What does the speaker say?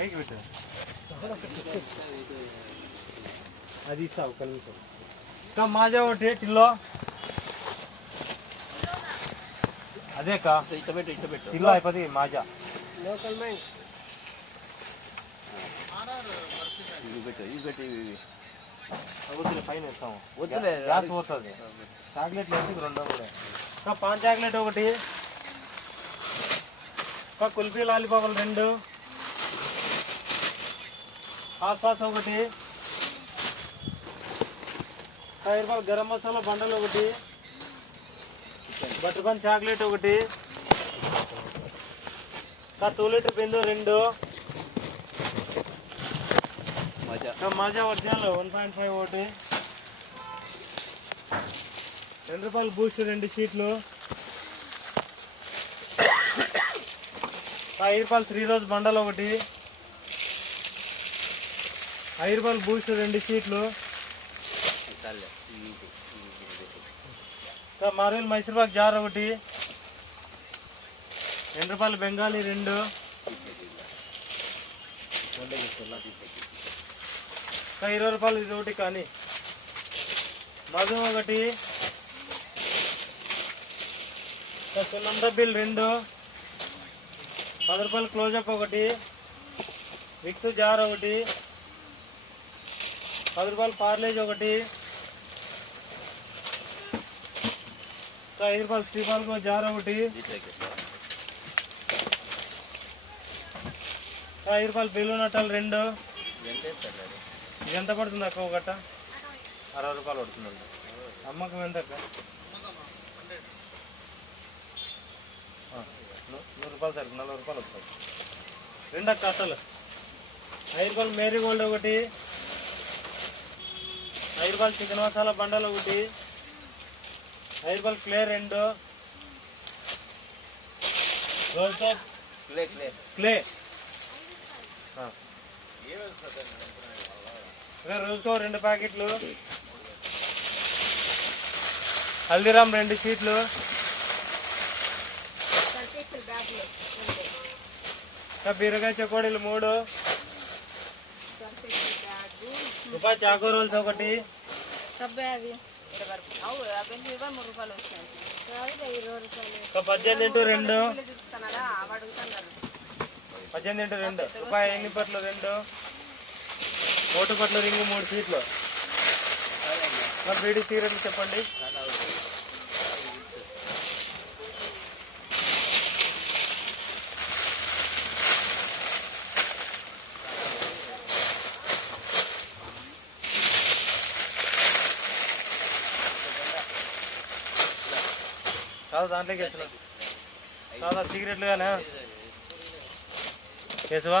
పైకి పెట్టు అది ఇస్తా ఒక నిమిషం ఇంకా మాజా ఒకటి టిల్లో అదే కా ఇట్ట టిల్లో అయిపోతుంది మాజా లోకల్ మైండ్ పైన ఇస్తాము వద్దులే గ్యాస్ పోతుంది చాక్లెట్లు వేసి రెండో కూడా ఇంకా పాన్ చాక్లెట్ ఒకటి ఇంకా కుల్ఫీ లాలీపాపులు 2 ఆస్పాస్ ఒకటి 5 రూపాయలు గరం మసాలా బండలు ఒకటి బటర్ పన్ చాక్లెట్ ఒకటి ఇంకా 2 లీటర్ బిందు 2 మజా ఒరిజినల్ 1.5 ఒకటి 2 రూపాయలు బూస్ట్ 2 షీట్లు 5 రూపాయలు 3 రోజ్ బండలు ఒకటి 5 రూపాయలు బూస్ట్ 2 షీట్లు మార్వెల్ మైసూర్పాక్ జార్ ఒకటి 2 రూపాయలు బెంగాలీ 2 20 రూపాయలు ఇది ఒకటి కానీ మధు ఒకటి సున్నం డబ్బీలు 2 10 రూపాయలు క్లోజప్ ఒకటి విక్స్ జార్ ఒకటి 10 రూపాయలు పార్లేజ్ ఒకటి 5 రూపాయలు శ్రీపాల్కో జార్ ఒకటి 5 రూపాయలు బెలూన్ అట్టలు 2 ఇది ఎంత పడుతుంది అక్క ఒక గట్ట 60 రూపాయలు పడుతుందండి అమ్మకం ఎంత అక్క 100 రూపాయలు సరికి 40 రూపాయలు వస్తుంది 2 అక్క అట్టలు 5 రూపాయలు మేరీ గోల్డ్ ఒకటి 5 రూపాయలు చికెన్ మసాలా బండలు ఒకటి 5 రూపాయలు క్లే 2 రోజ్ టాప్ క్లే రోజుకో 2 ప్యాకెట్లు హల్దీరామ్ 2 షీట్లు బీరకాయ చకోడీలు 3 రూపాయి చాకో రోల్స్ ఒకటి 18 ఇంటూ 2 రూపాయి ఎంగి పట్లు 2 ఓటు పట్లు రింగు 3 షీట్లు బీడీ సిగరెట్లు చెప్పండి కాదు దాంట్లోకి వేసిన కాదా సిగరెట్లు కానీ కేశవా